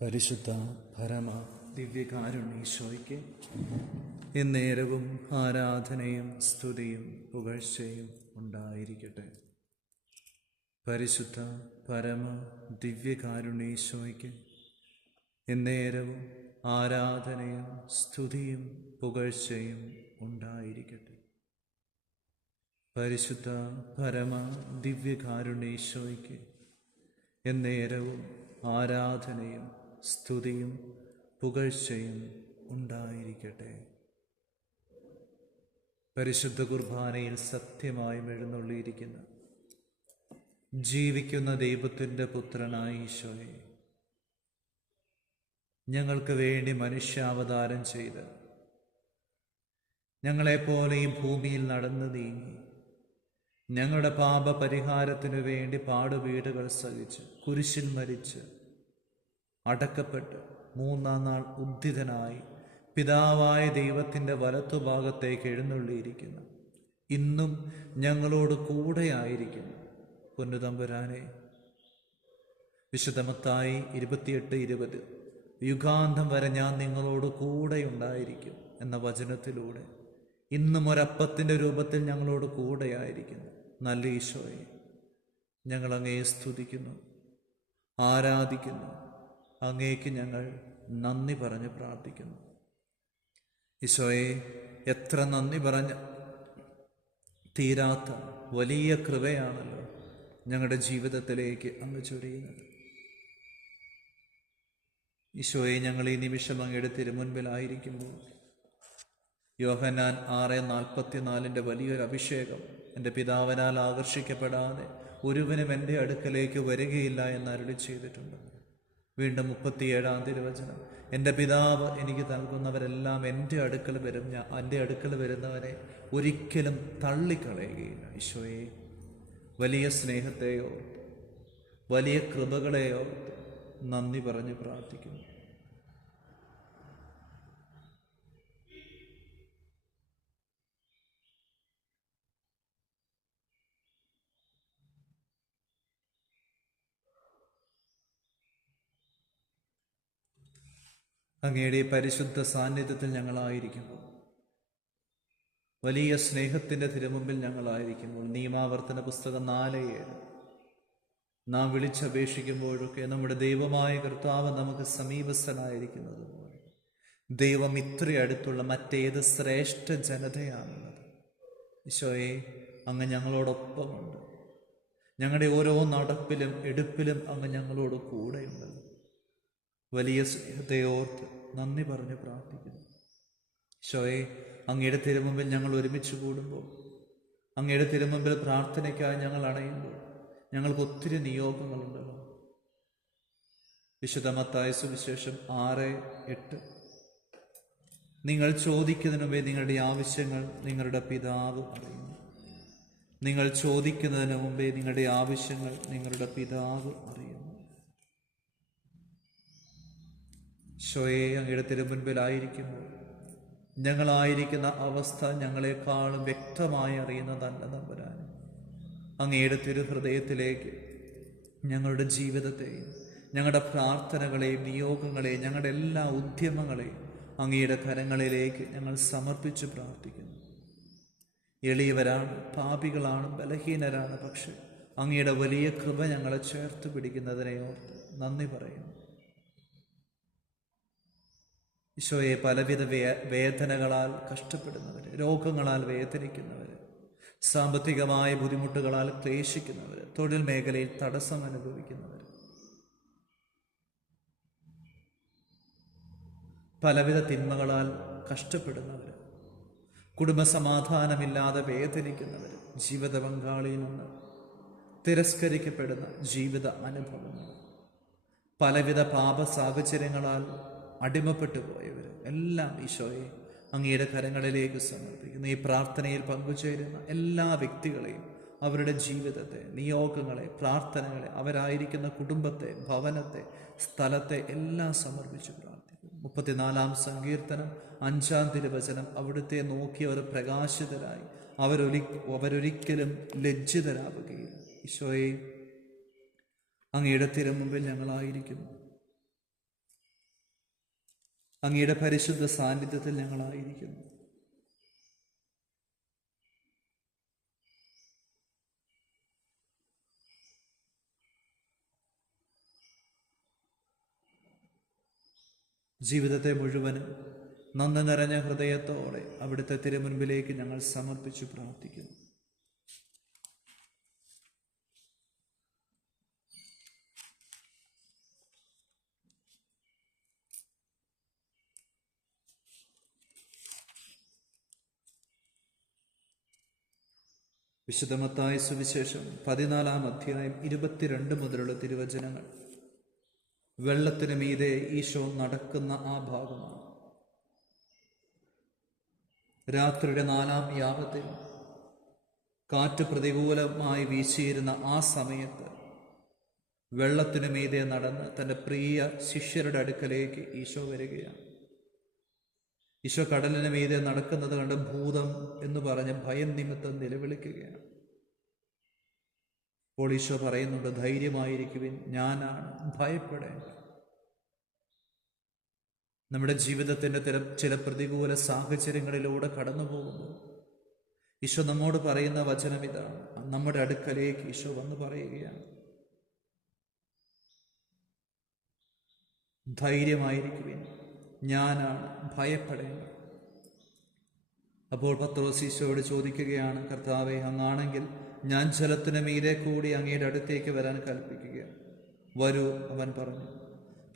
പരിശുദ്ധ പരമ ദിവ്യകാരുണ്യേശോയ്ക്ക് എന്നേരവും ആരാധനയും സ്തുതിയും പുകഴ്ചയും ഉണ്ടായിരിക്കട്ടെ. പരിശുദ്ധ പരമ ദിവ്യകാരുണ്യേശോയ്ക്ക് എന്നേരവും ആരാധനയും സ്തുതിയും പുകഴ്ചയും ഉണ്ടായിരിക്കട്ടെ. പരിശുദ്ധ പരമ ദിവ്യകാരുണ്യേശോയ്ക്ക് എന്നേരവും ആരാധനയും സ്തുതിയും പുകഴ്ചയും ഉണ്ടായിരിക്കട്ടെ. പരിശുദ്ധ കുർബാനയിൽ സത്യമായും എഴുന്നള്ളിയിരിക്കുന്ന ജീവിക്കുന്ന ദൈവത്തിൻ്റെ പുത്രനായ ഈശോയെ, ഞങ്ങൾക്ക് വേണ്ടി മനുഷ്യാവതാരം ചെയ്ത് ഞങ്ങളെപ്പോലെ ഈ ഭൂമിയിൽ നടന്നു നീങ്ങി ഞങ്ങളുടെ പാപപരിഹാരത്തിനു വേണ്ടി പാടുവീടുകൾ സഹിച്ച് കുരിശിൽ മരിച്ച് അടക്കപ്പെട്ട് മൂന്നാം നാൾ ഉദ്ധിതനായി പിതാവായ ദൈവത്തിൻ്റെ വലത്തുഭാഗത്തേക്ക് എഴുന്നള്ളിയിരിക്കുന്നു. ഇന്നും ഞങ്ങളോട് കൂടെയായിരിക്കുന്നു പൊന്നുതമ്പുരാനെ. വിശുദ്ധ മത്തായി 28:20 യുഗാന്തം വരെ ഞാൻ നിങ്ങളോട് കൂടെയുണ്ടായിരിക്കും എന്ന വചനത്തിലൂടെ ഇന്നും ഒരപ്പത്തിൻ്റെ രൂപത്തിൽ ഞങ്ങളോട് കൂടെയായിരിക്കുന്നു. നല്ല ഈശോയെ, ഞങ്ങൾ അങ്ങയെ സ്തുതിക്കുന്നു, ആരാധിക്കുന്നു. അങ്ങേക്ക് ഞങ്ങൾ നന്ദി പറഞ്ഞ് പ്രാർത്ഥിക്കുന്നു. ഈശോയെ, എത്ര നന്ദി പറഞ്ഞ തീരാത്ത വലിയ കൃപയാണല്ലോ ഞങ്ങളുടെ ജീവിതത്തിലേക്ക് അങ്ങ് ചൊരിയുന്നത്. ഈശോയെ, ഞങ്ങൾ ഈ നിമിഷം അങ്ങയുടെ തിരുമുൻപിലായിരിക്കുമ്പോൾ യോഹന്നാൻ 6:44 വലിയൊരു അഭിഷേകം, എൻ്റെ പിതാവിനാൽ ആകർഷിക്കപ്പെടാതെ ഒരുവനും എൻ്റെ അടുക്കലേക്ക് വരികയില്ല എന്ന് അരുളി ചെയ്തിട്ടുണ്ട്. വീണ്ടും 37-ാം തിരുവചനം, എൻ്റെ പിതാവ് എനിക്ക് നൽകുന്നവരെല്ലാം എൻ്റെ അടുക്കൽ വരും, ഞാൻ എൻ്റെ അടുക്കൽ വരുന്നവരെ ഒരിക്കലും തള്ളിക്കളയുകയില്ല. ഈശോയെ, വലിയ സ്നേഹത്തെയോ വലിയ കൃപകളെയോ നന്ദി പറഞ്ഞ് പ്രാർത്ഥിക്കുന്നു. അങ്ങയുടെ പരിശുദ്ധ സാന്നിധ്യത്തിൽ ഞങ്ങളായിരിക്കുമ്പോൾ, വലിയ സ്നേഹത്തിൻ്റെ തിരുമുമ്പിൽ ഞങ്ങളായിരിക്കുമ്പോൾ, നിയമാവർത്തന പുസ്തകം 4:7 നാം വിളിച്ചപേക്ഷിക്കുമ്പോഴൊക്കെ നമ്മുടെ ദൈവമായ കർത്താവ് നമുക്ക് സമീപസ്ഥനായിരിക്കുന്നത് പോലെ ദൈവം ഇത്ര അടുത്തുള്ള മറ്റേത് ശ്രേഷ്ഠ ജനതയാണുള്ളത്. ഈശോയെ, അങ്ങ് ഞങ്ങളോടൊപ്പമുണ്ട്. ഞങ്ങളുടെ ഓരോ നടപ്പിലും എടുപ്പിലും അങ്ങ് ഞങ്ങളോട് കൂടെയുണ്ടല്ലോ. വലിയ സ്നേഹത്തെ ഓർത്ത് നന്ദി പറഞ്ഞ് പ്രാർത്ഥിക്കുന്നു. ഈശോയെ, അങ്ങയുടെ തിരുമുമ്പിൽ ഞങ്ങൾ ഒരുമിച്ച് കൂടുമ്പോൾ, അങ്ങയുടെ തിരുമുമ്പിൽ പ്രാർത്ഥനയ്ക്കായി ഞങ്ങൾ അണയുമ്പോൾ ഞങ്ങൾക്ക് ഒത്തിരി നിയോഗങ്ങളുണ്ടല്ലോ. വിശുദ്ധ മത്തായി സുവിശേഷം 6:8 നിങ്ങൾ ചോദിക്കുന്നതിന് മുമ്പേ നിങ്ങളുടെ ആവശ്യങ്ങൾ നിങ്ങളുടെ പിതാവ് അറിയുന്നു. നിങ്ങൾ ചോദിക്കുന്നതിന് മുമ്പേ നിങ്ങളുടെ ആവശ്യങ്ങൾ നിങ്ങളുടെ പിതാവ് അറിയുന്നു. ഈശോയെ, അങ്ങയുടെ തിരുമുൻപിലായിരിക്കുമ്പോൾ ഞങ്ങളായിരിക്കുന്ന അവസ്ഥ ഞങ്ങളെക്കാളും വ്യക്തമായി അറിയുന്ന നല്ല തമ്പുരാൻ, അങ്ങയുടെ തിരുഹൃദയത്തിലേക്ക് ഞങ്ങളുടെ ജീവിതത്തെയും ഞങ്ങളുടെ പ്രാർത്ഥനകളെയും നിയോഗങ്ങളെയും ഞങ്ങളുടെ എല്ലാ ഉദ്യമങ്ങളെയും അങ്ങയുടെ കരങ്ങളിലേക്ക് ഞങ്ങൾ സമർപ്പിച്ച് പ്രാർത്ഥിക്കുന്നു. എളിയവരാണ്, പാപികളാണ്, ബലഹീനരാണ്. പക്ഷെ അങ്ങയുടെ വലിയ കൃപ ഞങ്ങളെ ചേർത്ത് പിടിക്കുന്നതിനെ ഓർത്ത് നന്ദി പറയുന്നു. ഈശോയെ, പലവിധ വേദനകളാൽ കഷ്ടപ്പെടുന്നവർ, രോഗങ്ങളാൽ വേദനിക്കുന്നവർ, സാമ്പത്തികമായ ബുദ്ധിമുട്ടുകളാൽ ക്ലേശിക്കുന്നവർ, തൊഴിൽ മേഖലയിൽ തടസ്സം അനുഭവിക്കുന്നവർ, പലവിധ തിന്മകളാൽ കഷ്ടപ്പെടുന്നവർ, കുടുംബസമാധാനമില്ലാതെ വേദനിക്കുന്നവർ, ജീവിത പങ്കാളിയിൽ നിന്ന് തിരസ്കരിക്കപ്പെടുന്ന ജീവിത അനുഭവങ്ങൾ, പലവിധ പാപ സാഹചര്യങ്ങളാൽ അടിമപ്പെട്ടു പോയവർ എല്ലാം ഈശോയെ അങ്ങയുടെ കരങ്ങളിലേക്ക് സമർപ്പിക്കുന്നു. ഈ പ്രാർത്ഥനയിൽ പങ്കുചേരുന്ന എല്ലാ വ്യക്തികളെയും, അവരുടെ ജീവിതത്തെ, നിയോഗങ്ങളെ, പ്രാർത്ഥനകളെ, അവരായിരിക്കുന്ന കുടുംബത്തെ, ഭവനത്തെ, സ്ഥലത്തെ എല്ലാം സമർപ്പിച്ച് പ്രാർത്ഥിക്കുന്നു. 34-ാം സങ്കീർത്തനം 5-ാം തിരുവചനം, അവിടുത്തെ നോക്കി അവർ പ്രകാശിതരായി, അവരൊരിക്കലും ലജ്ജിതരാവുകയില്ല. ഈശോയെ, അങ്ങയുടെ തിരുമുമ്പിൽ ഞങ്ങളായിരിക്കുന്നു. അങ്ങയുടെ പരിശുദ്ധ സാന്നിധ്യത്തിൽ ഞങ്ങളായിരിക്കുന്നു. ജീവിതത്തെ മുഴുവനും നന്ദി നിറഞ്ഞ ഹൃദയത്തോടെ അവിടുത്തെ തിരുമുൻപിലേക്ക് ഞങ്ങൾ സമർപ്പിച്ചു പ്രാർത്ഥിക്കുന്നു. വിശുദ്ധ മത്തായി സുവിശേഷം 14-ാം അധ്യായം 22 മുതലുള്ള തിരുവചനങ്ങൾ. വെള്ളത്തിന് മീതെ ഈശോ നടക്കുന്ന ആ ഭാഗമാണ്. രാത്രിയുടെ 4-ാം യാമത്തിൽ കാറ്റ് പ്രതികൂലമായി വീശിയിരുന്ന ആ സമയത്ത് വെള്ളത്തിന് മീതെ നടന്ന് തൻ്റെ പ്രിയ ശിഷ്യരുടെ അടുക്കലേക്ക് ഈശോ വരികയാണ്. ഈശോ കടലിന് മീതെ നടക്കുന്നത് കണ്ട് ഭൂതം എന്ന് പറഞ്ഞ് ഭയം നിമിത്തം നിലവിളിക്കുകയാണ്. അപ്പോൾ ഈശോ പറയുന്നുണ്ട്, ധൈര്യമായിരിക്കുവിൻ, ഞാനാണ്, ഭയപ്പെടേണ്ട. നമ്മുടെ ജീവിതത്തിൻ്റെ ചില പ്രതികൂല സാഹചര്യങ്ങളിലൂടെ കടന്നു പോകുമ്പോൾ ഈശോ നമ്മോട് പറയുന്ന വചനം ഇതാണ്. നമ്മുടെ അടുക്കലേക്ക് ഈശോ വന്ന് പറയുകയാണ്, ധൈര്യമായിരിക്കുവിൻ, ഞാനാണ്, ഭയപ്പെടേണ്ട. അപ്പോൾ പത്രോസ് ഈശോയോട് ചോദിക്കുകയാണ്, കർത്താവേ, അങ്ങാണെങ്കിൽ ഞാൻ ജലത്തിന് മീതെ കൂടി അങ്ങയുടെ അടുത്തേക്ക് വരാൻ കൽപ്പിക്കുക. വരൂ, അവൻ പറഞ്ഞു.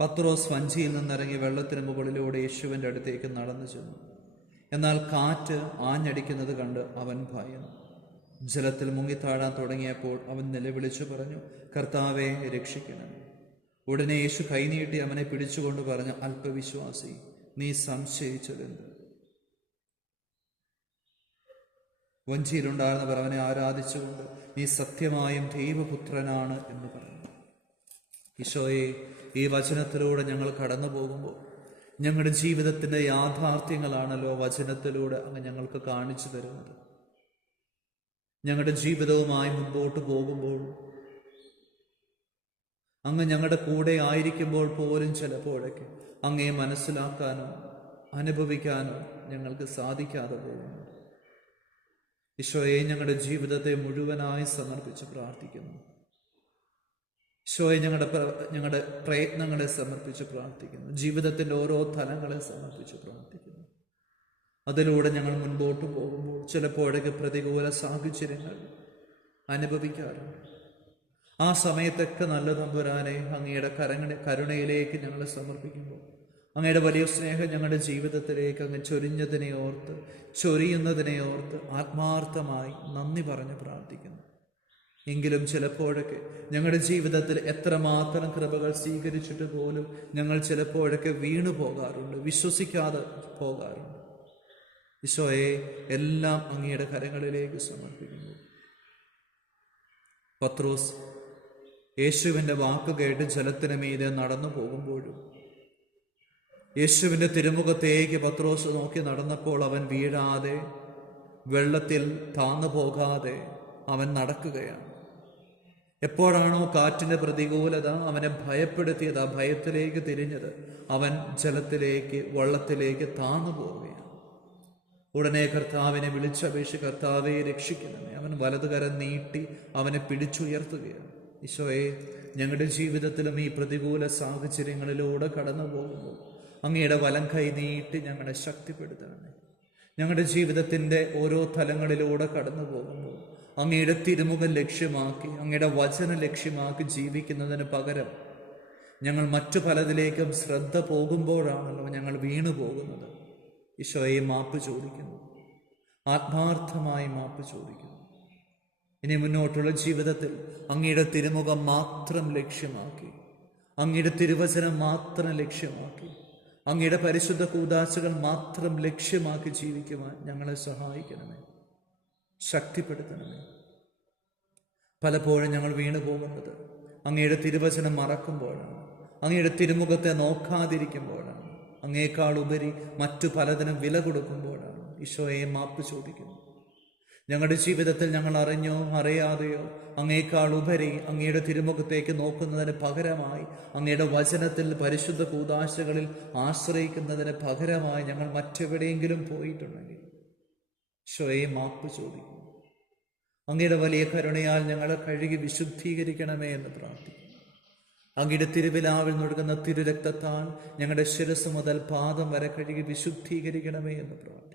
പത്രോസ് വഞ്ചിയിൽ നിന്നിറങ്ങി വെള്ളത്തിന് മുകളിലൂടെ യേശുവിൻ്റെ അടുത്തേക്ക് നടന്നു ചെന്നു. എന്നാൽ കാറ്റ് ആഞ്ഞടിക്കുന്നത് കണ്ട് അവൻ ഭയന്നു. ജലത്തിൽ മുങ്ങിത്താഴാൻ തുടങ്ങിയപ്പോൾ അവൻ നിലവിളിച്ചു പറഞ്ഞു, കർത്താവേ, രക്ഷിക്കണം. ഉടനെ യേശു കൈനീട്ടി അവനെ പിടിച്ചുകൊണ്ട് പറഞ്ഞു, അല്പവിശ്വാസി, നീ സംശയിച്ചതെന്ത്? വഞ്ചിയിലുണ്ടായിരുന്നവർ അവനെ ആരാധിച്ചുകൊണ്ട്, നീ സത്യമായും ദൈവപുത്രനാണ് എന്ന് പറഞ്ഞു. ഈശോയെ, ഈ വചനത്തിലൂടെ ഞങ്ങൾ കടന്നു പോകുമ്പോൾ ഞങ്ങളുടെ ജീവിതത്തിൻ്റെ യാഥാർത്ഥ്യങ്ങളാണല്ലോ വചനത്തിലൂടെ അങ്ങ് ഞങ്ങൾക്ക് കാണിച്ചു തരുന്നത്. ഞങ്ങളുടെ ജീവിതവുമായി മുൻപോട്ട് പോകുമ്പോൾ അങ്ങ് ഞങ്ങളുടെ കൂടെ ആയിരിക്കുമ്പോൾ പോലും ചിലപ്പോഴൊക്കെ അങ്ങയെ മനസ്സിലാക്കാനോ അനുഭവിക്കാനോ ഞങ്ങൾക്ക് സാധിക്കാതെ പോകുന്നു. ഈശോയെ, ഞങ്ങളുടെ ജീവിതത്തെ മുഴുവനായി സമർപ്പിച്ച് പ്രാർത്ഥിക്കുന്നു. ഈശോയെ, ഞങ്ങളുടെ പ്രയത്നങ്ങളെ സമർപ്പിച്ച് പ്രാർത്ഥിക്കുന്നു. ജീവിതത്തിൻ്റെ ഓരോ തലങ്ങളെ സമർപ്പിച്ച് പ്രാർത്ഥിക്കുന്നു. അതിലൂടെ ഞങ്ങൾ മുൻപോട്ട് പോകുമ്പോൾ ചിലപ്പോഴൊക്കെ പ്രതികൂല സാഹചര്യങ്ങൾ അനുഭവിക്കാറുണ്ട്. ആ സമയത്തൊക്കെ നല്ല തമ്പുരാനെ, അങ്ങയുടെ കരുണയിലേക്ക് ഞങ്ങളെ സമർപ്പിക്കുമ്പോൾ അങ്ങയുടെ വലിയ സ്നേഹം ഞങ്ങളുടെ ജീവിതത്തിലേക്ക് അങ്ങ് ചൊരിയുന്നതിനെ ഓർത്ത് ആത്മാർത്ഥമായി നന്ദി പറഞ്ഞ് പ്രാർത്ഥിക്കുന്നു. എങ്കിലും ചിലപ്പോഴൊക്കെ ഞങ്ങളുടെ ജീവിതത്തിൽ എത്രമാത്രം കൃപകൾ സ്വീകരിച്ചിട്ട് പോലും ഞങ്ങൾ ചിലപ്പോഴൊക്കെ വീണു പോകാറുണ്ട്, വിശ്വസിക്കാതെ പോകാറുണ്ട്. ഈശോയെ, എല്ലാം അങ്ങയുടെ കരങ്ങളിലേക്ക് സമർപ്പിക്കുന്നു. പത്രോസ് യേശുവിൻ്റെ വാക്ക് കേട്ട് ജലത്തിന് മീതെ നടന്നു പോകുമ്പോഴും യേശുവിൻ്റെ തിരുമുഖത്തേക്ക് പത്രോസ് നോക്കി നടന്നപ്പോൾ അവൻ വീഴാതെ, വെള്ളത്തിൽ താന്നു പോകാതെ അവൻ നടക്കുകയാണ്. എപ്പോഴാണോ കാറ്റിൻ്റെ പ്രതികൂലത അവനെ ഭയപ്പെടുത്തിയത്, ആ ഭയത്തിലേക്ക് തിരിഞ്ഞത്, അവൻ വെള്ളത്തിലേക്ക് താന്നു പോവുകയാണ്. ഉടനെ കർത്താവിനെ വിളിച്ചപേക്ഷിച്ച്, കർത്താവെ, രക്ഷിക്കണമേ. അവൻ വലതുകരം നീട്ടി അവനെ പിടിച്ചുയർത്തുകയാണ്. ഈശോയെ, ഞങ്ങളുടെ ജീവിതത്തിലും ഈ പ്രതികൂല സാഹചര്യങ്ങളിലൂടെ കടന്നു പോകുമ്പോൾ അങ്ങയുടെ വലം കൈ നീട്ടി ഞങ്ങളെ ശക്തിപ്പെടുത്തണമേ. ഞങ്ങളുടെ ജീവിതത്തിൻ്റെ ഓരോ തലങ്ങളിലൂടെ കടന്നു പോകുമ്പോൾ അങ്ങയുടെ തിരുമുഖം ലക്ഷ്യമാക്കി, അങ്ങയുടെ വചനം ലക്ഷ്യമാക്കി ജീവിക്കുന്നതിന് പകരം ഞങ്ങൾ മറ്റു പലതിലേക്കും ശ്രദ്ധ പോകുമ്പോഴാണല്ലോ ഞങ്ങൾ വീണു പോകുന്നത്. ഈശോയെ, മാപ്പ് ചോദിക്കുന്നു, ആത്മാർത്ഥമായി മാപ്പ് ചോദിക്കുന്നു. ഇനി മുന്നോട്ടുള്ള ജീവിതത്തിൽ അങ്ങയുടെ തിരുമുഖം മാത്രം ലക്ഷ്യമാക്കി, അങ്ങയുടെ തിരുവചനം മാത്രം ലക്ഷ്യമാക്കി, അങ്ങയുടെ പരിശുദ്ധ കൂദാശകൾ മാത്രം ലക്ഷ്യമാക്കി ജീവിക്കുവാൻ ഞങ്ങളെ സഹായിക്കണമേ, ശക്തിപ്പെടുത്തണമേ. പലപ്പോഴും ഞങ്ങൾ വീണു പോകുന്നത് അങ്ങയുടെ തിരുവചനം മറക്കുമ്പോഴാണ്, അങ്ങയുടെ തിരുമുഖത്തെ നോക്കാതിരിക്കുമ്പോഴാണ്, അങ്ങേക്കാൾ ഉപരി മറ്റു പലതിനും വില കൊടുക്കുമ്പോഴാണ്. ഈശോയെ, മാപ്പ് ചോദിക്കുന്നു. ഞങ്ങളുടെ ജീവിതത്തിൽ ഞങ്ങൾ അറിഞ്ഞോ അറിയാതെയോ അങ്ങേക്കാൾ ഉപരി അങ്ങയുടെ തിരുമുഖത്തേക്ക് നോക്കുന്നതിന് പകരമായി, അങ്ങയുടെ വചനത്തിൽ പരിശുദ്ധ കൂദാശകളിൽ ആശ്രയിക്കുന്നതിന് പകരമായി ഞങ്ങൾ മറ്റെവിടെയെങ്കിലും പോയിട്ടുണ്ടെങ്കിൽ ഈശോയെ മാപ്പ് ചോദിക്കുന്നു. അങ്ങയുടെ വലിയ കരുണയാൽ ഞങ്ങളെ കഴുകി വിശുദ്ധീകരിക്കണമേ എന്ന് പ്രാർത്ഥിക്കുന്നു. അങ്ങയുടെ തിരുവിലാവിൽ നൽകുന്ന തിരുരക്തത്താൽ ഞങ്ങളുടെ ശിരസ് മുതൽ പാദം വരെ കഴുകി വിശുദ്ധീകരിക്കണമേ എന്ന് പ്രാർത്ഥിക്കുന്നു.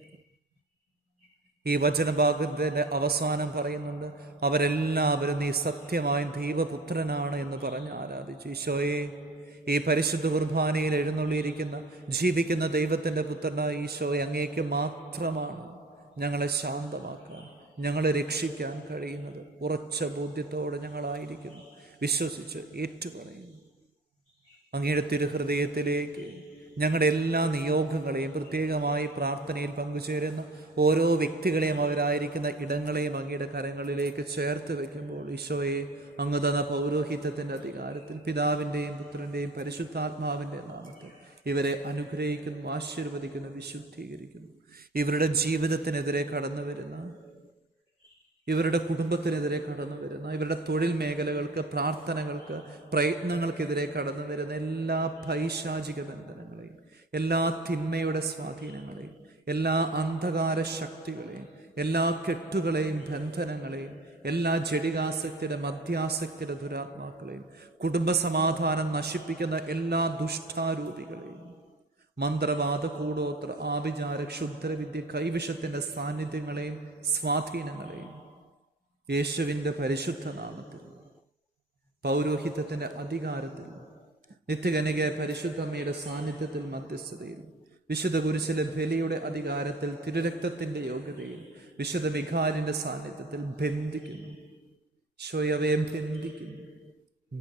ഈ വചനഭാഗത്തിന്റെ അവസാനം പറയുന്നുണ്ട്, അവരെല്ലാവരും നീ സത്യമായും ദൈവപുത്രനാണ് എന്ന് പറഞ്ഞ് ആരാധിച്ചു. ഈശോയെ, ഈ പരിശുദ്ധ കുർബാനയിൽ എഴുന്നള്ളിയിരിക്കുന്ന ജീവിക്കുന്ന ദൈവത്തിന്റെ പുത്രനായ ഈശോയെ, അങ്ങേക്ക് മാത്രമാണ് ഞങ്ങളെ ശാന്തമാക്കാൻ, ഞങ്ങളെ രക്ഷിക്കാൻ കഴിയുന്നത്. ഉറച്ച ബോധ്യത്തോടെ ഞങ്ങളായിരിക്കുന്നു, വിശ്വസിച്ച് ഏറ്റുപറയുന്നു. അങ്ങയുടെ തിരുഹൃദയത്തിലേക്ക് ഞങ്ങളുടെ എല്ലാ നിയോഗങ്ങളെയും, പ്രത്യേകമായി പ്രാർത്ഥനയിൽ പങ്കുചേരുന്ന ഓരോ വ്യക്തികളെയും അവരായിരിക്കുന്ന ഇടങ്ങളെയും അങ്ങയുടെ കരങ്ങളിലേക്ക് ചേർത്ത് വയ്ക്കുമ്പോൾ ഈശോയെ, അങ്ങ് തന്ന പൗരോഹിത്യത്തിൻ്റെ അധികാരത്തിൽ പിതാവിൻ്റെയും പുത്രൻ്റെയും പരിശുദ്ധാത്മാവിൻ്റെ നാമത്തിൽ ഇവരെ അനുഗ്രഹിക്കുന്നു, ആശീർവദിക്കുന്നു, വിശുദ്ധീകരിക്കുന്നു. ഇവരുടെ ജീവിതത്തിനെതിരെ കടന്നു വരുന്ന, ഇവരുടെ കുടുംബത്തിനെതിരെ കടന്നു വരുന്ന, ഇവരുടെ തൊഴിൽ മേഖലകൾക്ക്, പ്രാർത്ഥനകൾക്ക്, പ്രയത്നങ്ങൾക്കെതിരെ കടന്നു വരുന്ന എല്ലാ പൈശാചിക ബന്ധനങ്ങളെയും, എല്ലാ തിന്മയുടെ സ്വാധീനങ്ങളെയും, എല്ലാ അന്ധകാര ശക്തികളെയും, എല്ലാ കെട്ടുകളെയും, ബന്ധനങ്ങളെയും, എല്ലാ ജഡികാസക്തിയുടെ, മദ്യാസക്തിയുടെ ദുരാത്മാക്കളെയും, കുടുംബസമാധാനം നശിപ്പിക്കുന്ന എല്ലാ ദുഷ്ടാരൂപികളെയും, മന്ത്രവാദ, കൂടോത്ര, ആഭിചാര, ക്ഷുദ്രവിദ്യ, കൈവിഷത്തിന്റെ സാന്നിധ്യങ്ങളെയും സ്വാധീനങ്ങളെയും യേശുവിൻ്റെ പരിശുദ്ധ നാമത്തിൽ, പൗരോഹിത്യത്തിന്റെ അധികാരത്തിൽ, നിത്യകന്യക പരിശുദ്ധമ്മയുടെ സാന്നിധ്യത്തിൽ, മധ്യസ്ഥതയിൽ, വിശുദ്ധ കുരിശിലെ ബലിയുടെ അധികാരത്തിൽ, തിരുരക്തത്തിന്റെ യോഗ്യതയിൽ, വിശുദ്ധ വികാരിന്റെ സാന്നിധ്യത്തിൽ ബന്ധിക്കുന്നു. ശോയവയെ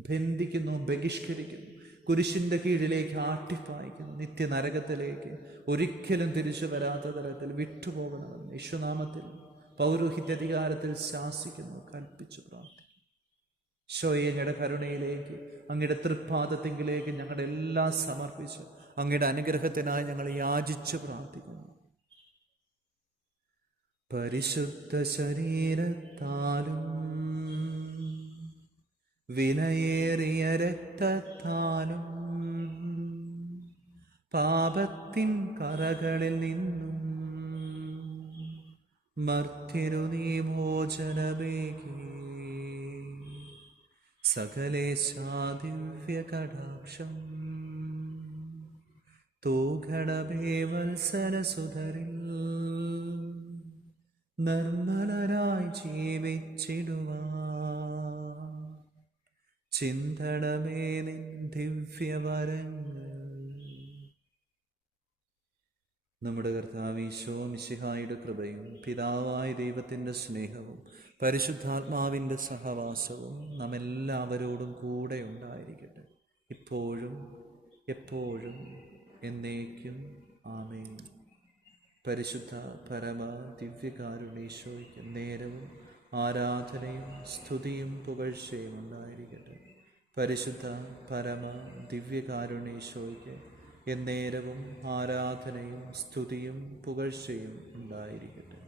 ബന്ധിക്കുന്നു, ബഹിഷ്കരിക്കുന്നു, കുരിശിന്റെ കീഴിലേക്ക് ആട്ടിപ്പായിക്കുന്നു, നിത്യനരകത്തിലേക്ക് ഒരിക്കലും തിരിച്ചു വരാത്ത തരത്തിൽ വിട്ടുപോകണമെന്ന് യേശുനാമത്തിൽ പൗരോഹിത്യാധികാരത്തിൽ ശാസിക്കുന്നു, കൽപ്പിച്ചു പ്രാർത്ഥിക്കുന്നു. ഈശോയെ, അങ്ങയുടെ കരുണയിലേക്ക്, അങ്ങയുടെ തൃപ്പാദത്തിങ്കിലേക്ക് ഞങ്ങളുടെ എല്ലാം സമർപ്പിച്ച് അങ്ങയുടെ അനുഗ്രഹത്തിനായി ഞങ്ങൾ യാചിച്ചു പ്രാർത്ഥിക്കുന്നു. പരിശുദ്ധ ശരീരത്താലും വിലയേറിയ രക്തത്താലും പാപത്തിൻ കറകളിൽ നിന്നും മർത്യനു നീ മോചനമേകി, സകലേശാ ദിവ്യ കടാക്ഷം തൂഘടമേ വത്സരസുധരിൽ നിർമ്മലരായി ജീവിച്ചിടുവാൻ ചിന്തണമേ നിൻ ദിവ്യവരങ്ങൾ. നമ്മുടെ കർത്താവ് ഈശോ മിശിഹായുടെ കൃപയും പിതാവായ ദൈവത്തിൻ്റെ സ്നേഹവും പരിശുദ്ധാത്മാവിൻ്റെ സഹവാസവും നമ്മെല്ലാവരോടും കൂടെ ഉണ്ടായിരിക്കട്ടെ, ഇപ്പോഴും എപ്പോഴും എന്നേക്കും. ആമേൻ. പരിശുദ്ധ പരമ ദിവ്യകാരുണ്യേശോയ്ക്ക് നേരവും ആരാധനയും സ്തുതിയും പുകഴ്ചയും ഉണ്ടായിരിക്കട്ടെ. പരിശുദ്ധ പരമ ദിവ്യകാരുണ്യേശോയ്ക്ക് എന്നേരവും ആരാധനയും സ്തുതിയും പുകഴ്ചയും ഉണ്ടായിരിക്കട്ടെ.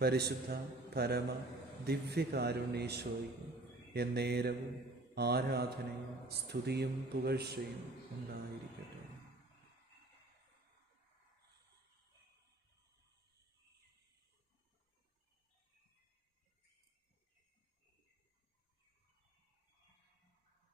പരിശുദ്ധ പരമ ദിവ്യകാരുണ്യേശോയ്ക്ക് എന്നേരവും ആരാധനയും സ്തുതിയും പുകഴ്ചയും ഉണ്ടായിരിക്കട്ടെ.